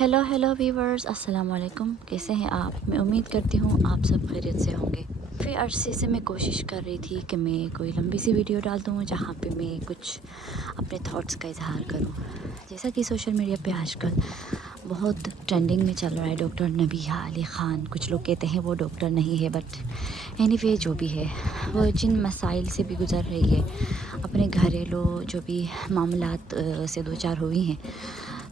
Hello viewers, अस्सलाम वालेकुम। कैसे हैं आप? मैं उम्मीद करती हूँ आप सब खैरियत से होंगे। काफ़ी अरसे से मैं कोशिश कर रही थी कि मैं कोई लंबी सी वीडियो डाल दूँ जहाँ पे मैं कुछ अपने थॉट्स का इजहार करूँ। जैसा कि सोशल मीडिया पे आजकल बहुत ट्रेंडिंग में चल रहा है डॉक्टर नबीहा अली ख़ान। कुछ लोग कहते हैं वो डॉक्टर नहीं है, बट एनीवे जो भी है, वो जिन मसाइल से भी गुज़र रही है, अपने घरेलू जो भी मामलात से दो चार हुई हैं,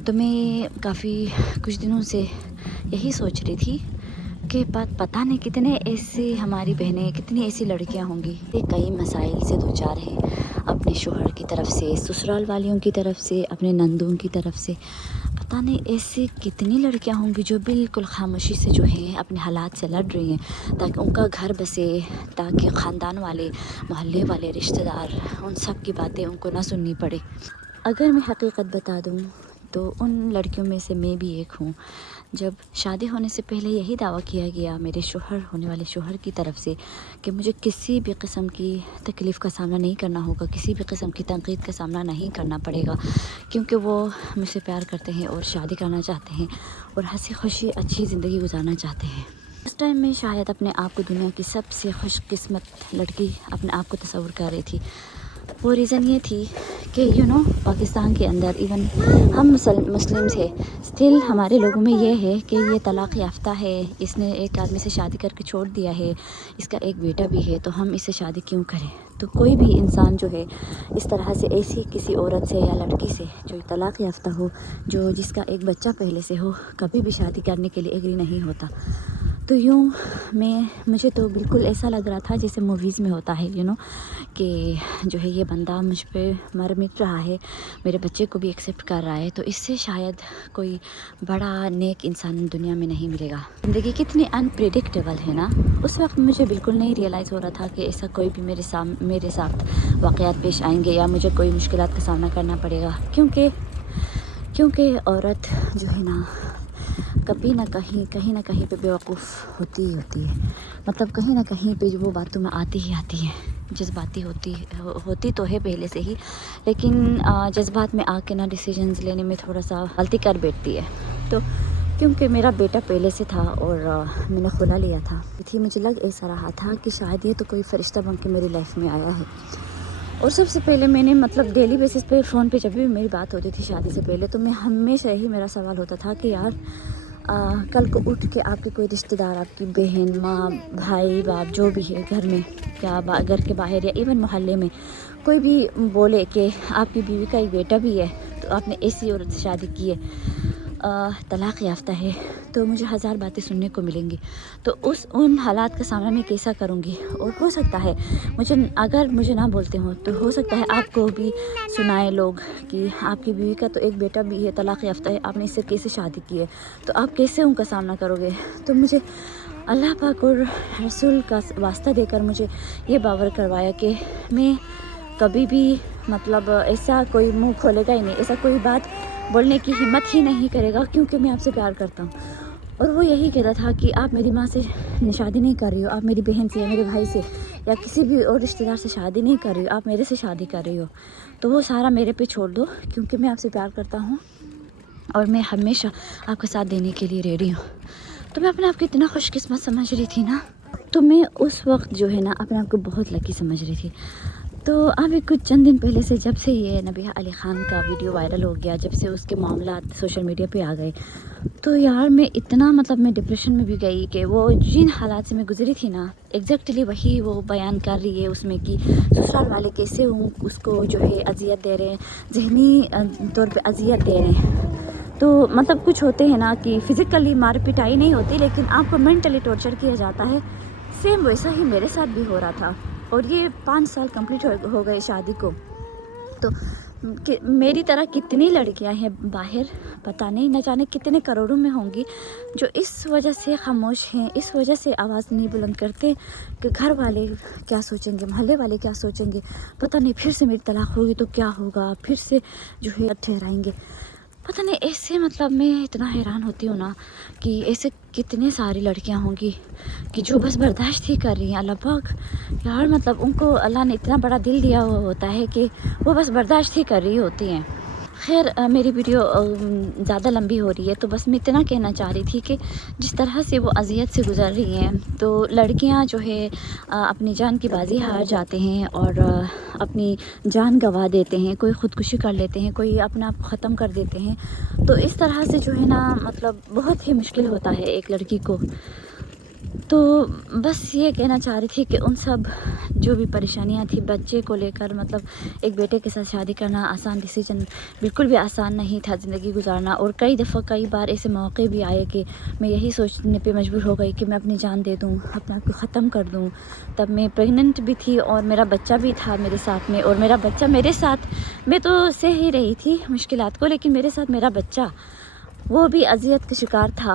तो मैं काफ़ी कुछ दिनों से यही सोच रही थी कि पता नहीं कितने ऐसी हमारी बहनें, कितनी ऐसी लड़कियां होंगी कि कई मसाइल से दो चार हैं, अपने शोहर की तरफ से, ससुराल वालियों की तरफ से, अपने नंदों की तरफ से। पता नहीं ऐसी कितनी लड़कियां होंगी जो बिल्कुल खामोशी से जो है अपने हालात से लड़ रही हैं ताकि उनका घर बसे, ताकि ख़ानदान वाले, मोहल्ले वाले, रिश्तेदार, उन सब की बातें उनको ना सुननी पड़े। अगर मैं हकीकत बता दूं तो उन लड़कियों में से मैं भी एक हूँ। जब शादी होने से पहले यही दावा किया गया मेरे शोहर, होने वाले शोहर की तरफ से, कि मुझे किसी भी किस्म की तकलीफ़ का सामना नहीं करना होगा, किसी भी किस्म की तनकीद का सामना नहीं करना पड़ेगा, क्योंकि वो मुझसे प्यार करते हैं और शादी करना चाहते हैं और हंसी खुशी अच्छी ज़िंदगी गुजारना चाहते हैं। उस टाइम में शायद अपने आप को दुनिया की सबसे खुशकिस्मत लड़की अपने आप को तस्वुर कर रही थी। वो रीज़न ये थी कि पाकिस्तान के अंदर इवन हम मुस्लिम्स है, स्टिल हमारे लोगों में ये है कि ये तलाक़ याफ्ता है, इसने एक आदमी से शादी करके छोड़ दिया है, इसका एक बेटा भी है, तो हम इससे शादी क्यों करें। तो कोई भी इंसान जो है इस तरह से ऐसी किसी औरत से या लड़की से जो तलाक़ याफ्ता हो, जो जिसका एक बच्चा पहले से हो, कभी भी शादी करने के लिए एग्री नहीं होता। तो मुझे तो बिल्कुल ऐसा लग रहा था जैसे मूवीज़ में होता है कि जो है ये बंदा मुझ पे मर मिट रहा है, मेरे बच्चे को भी एक्सेप्ट कर रहा है, तो इससे शायद कोई बड़ा नेक इंसान दुनिया में नहीं मिलेगा। ज़िंदगी कितनी अनप्रेडिक्टेबल है ना। उस वक्त मुझे बिल्कुल नहीं रियलाइज़ हो रहा था कि ऐसा कोई भी मेरे साथ वाक़यात पेश आएंगे या मुझे कोई मुश्किलात का सामना करना पड़ेगा, क्योंकि औरत जो है ना कभी ना कहीं ना कहीं पे बेवकूफ़ होती ही होती है। मतलब कहीं ना कहीं पे वो बातों में आती ही आती है। जज्बाती होती तो है पहले से ही, लेकिन जज्बात में आके ना डिसीजंस लेने में थोड़ा सा गलती कर बैठती है। तो क्योंकि मेरा बेटा पहले से था और मैंने खुला लिया था, मुझे लग ऐसा रहा था कि शायद ये तो कोई फ़रिश्ता बन के मेरी लाइफ में आया है। और सबसे पहले मैंने मतलब डेली बेसिस पे फ़ोन पे जब भी मेरी बात होती थी शादी से पहले, तो मैं हमेशा ही मेरा सवाल होता था कि यार कल को उठ के आपके कोई रिश्तेदार, आपकी बहन, माँ, भाई, बाप, जो भी है घर में, क्या घर के बाहर या इवन मोहल्ले में कोई भी बोले कि आपकी बीवी का एक बेटा भी है, तो आपने ऐसी औरत से शादी की है, तलाक़ याफ्ता है, तो मुझे हज़ार बातें सुनने को मिलेंगी। तो उन हालात का सामना मैं कैसा करूँगी। और हो सकता है अगर मुझे ना बोलते हो तो हो सकता है आपको भी सुनाए लोग कि आपकी बीवी का तो एक बेटा भी है, तलाक़ याफ्ता है, आपने इससे कैसे शादी की है, तो आप कैसे उनका सामना करोगे। तो मुझे अल्लाह पाक और रसूल का वास्ता देकर मुझे ये बावर करवाया कि मैं कभी भी मतलब ऐसा कोई मुँह खोलेगा ही नहीं, ऐसा कोई बात बोलने की हिम्मत ही नहीं करेगा, क्योंकि मैं आपसे प्यार करता हूँ। और वो यही कहता था कि आप मेरी माँ से शादी नहीं कर रही हो, आप मेरी बहन से या मेरे भाई से या किसी भी और रिश्तेदार से शादी नहीं कर रही हो, आप मेरे से शादी कर रही हो, तो वो सारा मेरे पे छोड़ दो, क्योंकि मैं आपसे प्यार करता हूँ और मैं हमेशा आपका साथ देने के लिए रेडी हूँ। तो मैं अपने आप को इतना खुशकिस्मत समझ रही थी ना, तो मैं उस वक्त जो है ना अपने आप को बहुत लकी समझ रही थी। तो अभी कुछ चंद दिन पहले से जब से ये नबीहा अली ख़ान का वीडियो वायरल हो गया, जब से उसके मामलात सोशल मीडिया पे आ गए, तो यार मैं इतना मतलब मैं डिप्रेशन में भी गई कि वो जिन हालात से मैं गुजरी थी ना, एग्जैक्टली वही वो बयान कर रही है उसमें कि ससुराल वाले कैसे उसको जो है अजियत दे रहे हैं, जहनी तौर पे अजियत दे रहे हैं। तो मतलब कुछ होते हैं ना कि फ़िज़िकली मार पिटाई नहीं होती, लेकिन आपको मेंटली टॉर्चर किया जाता है। सेम वैसा ही मेरे साथ भी हो रहा था। और ये 5 साल कंप्लीट हो गए शादी को। तो मेरी तरह कितनी लड़कियां हैं बाहर, पता नहीं, न जाने कितने करोड़ों में होंगी, जो इस वजह से खामोश हैं, इस वजह से आवाज़ नहीं बुलंद करते कि घर वाले क्या सोचेंगे, मोहल्ले वाले क्या सोचेंगे, पता नहीं फिर से मेरी तलाक होगी तो क्या होगा, फिर से जो है ठहराएंगे, पता नहीं ऐसे। मतलब मैं इतना हैरान होती हूँ ना कि ऐसे कितने सारी लड़कियाँ होंगी कि जो बस बर्दाश्त ही कर रही हैं। अल्लाह पाक यार, मतलब उनको अल्लाह ने इतना बड़ा दिल दिया हुआ होता है कि वो बस बर्दाश्त ही कर रही होती हैं। خیر میری ویڈیو زیادہ لمبی ہو رہی ہے، تو بس میں اتنا کہنا چاہ رہی تھی کہ جس طرح سے وہ اذیت سے گزر رہی ہیں، تو لڑکیاں جو ہے اپنی جان کی بازی ہار جاتے ہیں اور اپنی جان گنوا دیتے ہیں، کوئی خودکشی کر لیتے ہیں، کوئی اپنا آپ کو ختم کر دیتے ہیں. تو اس طرح سے جو ہے نا مطلب بہت ہی مشکل ہوتا ہے ایک لڑکی کو. تو بس یہ کہنا چاہ رہی تھی کہ ان سب جو بھی پریشانیاں تھیں بچے کو لے کر، مطلب ایک بیٹے کے ساتھ شادی کرنا آسان ڈیسیجن بالکل بھی آسان نہیں تھا زندگی گزارنا. اور کئی بار ایسے موقع بھی آئے کہ میں یہی سوچنے پہ مجبور ہو گئی کہ میں اپنی جان دے دوں، اپنے آپ کو ختم کر دوں. تب میں پریگننٹ بھی تھی اور میرا بچہ بھی تھا میرے ساتھ میں، اور میرا بچہ میرے ساتھ، میں تو سہ ہی رہی تھی مشکلات کو، لیکن میرے ساتھ میرا بچہ وہ بھی اذیت کا شکار تھا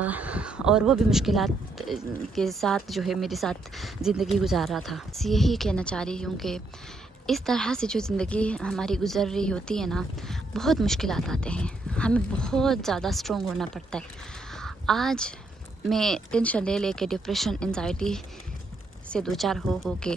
اور وہ بھی مشکلات کے ساتھ جو ہے میرے ساتھ زندگی گزار رہا تھا. یہی کہنا چاہ رہی ہوں کہ اس طرح سے جو زندگی ہماری گزر رہی ہوتی ہے نا، بہت مشکلات آتے ہیں، ہمیں بہت زیادہ اسٹرانگ ہونا پڑتا ہے. آج میں ٹینشن لے کے ڈپریشن انزائٹی سے دوچار ہو کے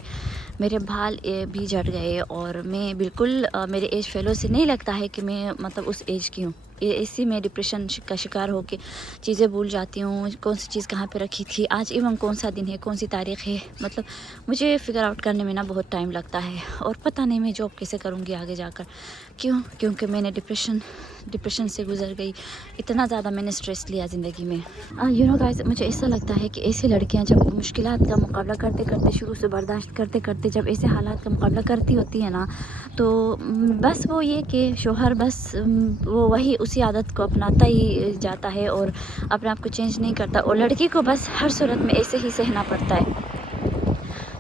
میرے بال بھی جھڑ گئے، اور میں بالکل میرے ایج فیلو سے نہیں لگتا ہے کہ میں مطلب اس ایج کی ہوں. اسی میں ڈپریشن کا شکار ہو کے چیزیں بھول جاتی ہوں، کون سی چیز کہاں پہ رکھی تھی، آج ایون کون سا دن ہے، کون سی تاریخ ہے. مطلب مجھے فگر آؤٹ کرنے میں نا بہت ٹائم لگتا ہے، اور پتہ نہیں میں جاب کیسے کروں گی آگے جا کر. کیونکہ میں نے ڈپریشن سے گزر گئی. اتنا زیادہ میں نے اسٹریس لیا زندگی میں. گائز، مجھے ایسا لگتا ہے کہ ایسی لڑکیاں جب مشکلات کا مقابلہ کرتے شروع سے برداشت کرتے جب ایسے حالات کا مقابلہ کرتی ہوتی ہے نا، تو بس وہ یہ کہ شوہر بس وہی اسی عادت کو اپناتا ہی جاتا ہے اور اپنے آپ کو چینج نہیں کرتا، اور لڑکی کو بس ہر صورت میں ایسے ہی سہنا پڑتا ہے.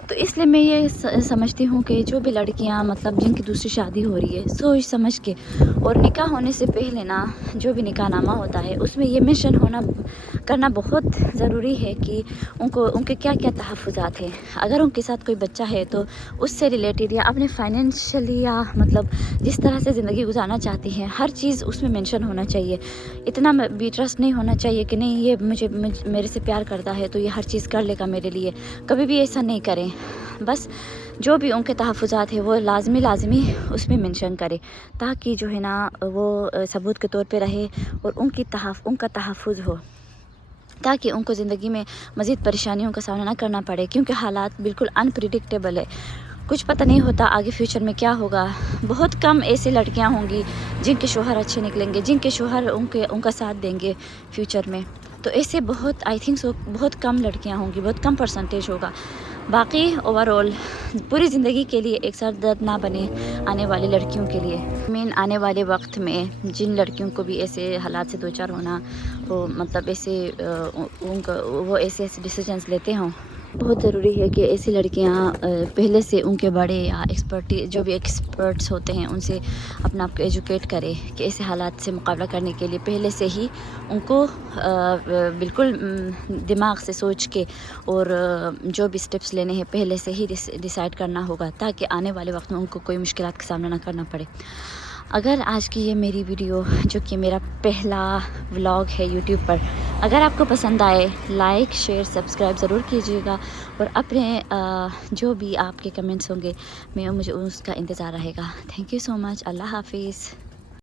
تو اس لیے میں یہ سمجھتی ہوں کہ جو بھی لڑکیاں مطلب جن کی دوسری شادی ہو رہی ہے، سوچ سمجھ کے، اور نکاح ہونے سے پہلے نا جو بھی نکاح نامہ ہوتا ہے اس میں یہ مینشن کرنا بہت ضروری ہے کہ ان کے کیا کیا تحفظات ہیں. اگر ان کے ساتھ کوئی بچہ ہے تو اس سے ریلیٹڈ، یا اپنے فائنینشلی، یا مطلب جس طرح سے زندگی گزارنا چاہتی ہیں، ہر چیز اس میں مینشن ہونا چاہیے. اتنا بھی ٹرسٹ نہیں ہونا چاہیے کہ نہیں یہ میرے سے پیار کرتا ہے تو یہ ہر چیز کر لے گا میرے لیے. کبھی بھی ایسا نہیں کریں. بس جو بھی ان کے تحفظات ہیں وہ لازمی اس میں مینشن کرے، تاکہ جو ہے نا وہ ثبوت کے طور پہ رہے، اور ان کا تحفظ ہو، تاکہ ان کو زندگی میں مزید پریشانیوں کا سامنا نہ کرنا پڑے. کیونکہ حالات بالکل انپریڈکٹیبل ہے، کچھ پتہ نہیں ہوتا آگے فیوچر میں کیا ہوگا. بہت کم ایسی لڑکیاں ہوں گی جن کے شوہر اچھے نکلیں گے، جن کے شوہر ان کا ساتھ دیں گے فیوچر میں. تو ایسے آئی تھنک سو بہت کم لڑکیاں ہوں گی، بہت کم پرسنٹیج ہوگا. باقی اوورآل پوری زندگی کے لیے ایک سر درد نہ بنے آنے والی لڑکیوں کے لیے. آنے والے وقت میں جن لڑکیوں کو بھی ایسے حالات سے دوچار ہونا ہو، مطلب وہ ایسے ڈیسیجنس لیتے ہوں، بہت ضروری ہے کہ ایسی لڑکیاں پہلے سے ان کے بڑے یا جو بھی ایکسپرٹس ہوتے ہیں ان سے اپنا آپ کو ایجوکیٹ کرے کہ ایسے حالات سے مقابلہ کرنے کے لیے پہلے سے ہی ان کو بالکل دماغ سے سوچ کے اور جو بھی سٹیپس لینے ہیں پہلے سے ہی ڈیسائیڈ کرنا ہوگا، تاکہ آنے والے وقت میں ان کو کوئی مشکلات کا سامنا نہ کرنا پڑے. اگر آج کی یہ میری ویڈیو، جو کہ میرا پہلا ولاگ ہے یوٹیوب پر، اگر آپ کو پسند آئے، لائک شیئر سبسکرائب ضرور کیجیے گا، اور اپنے جو بھی آپ کے کمنٹس ہوں گے مجھے اس کا انتظار رہے گا. تھینک یو سو مچ. اللہ حافظ.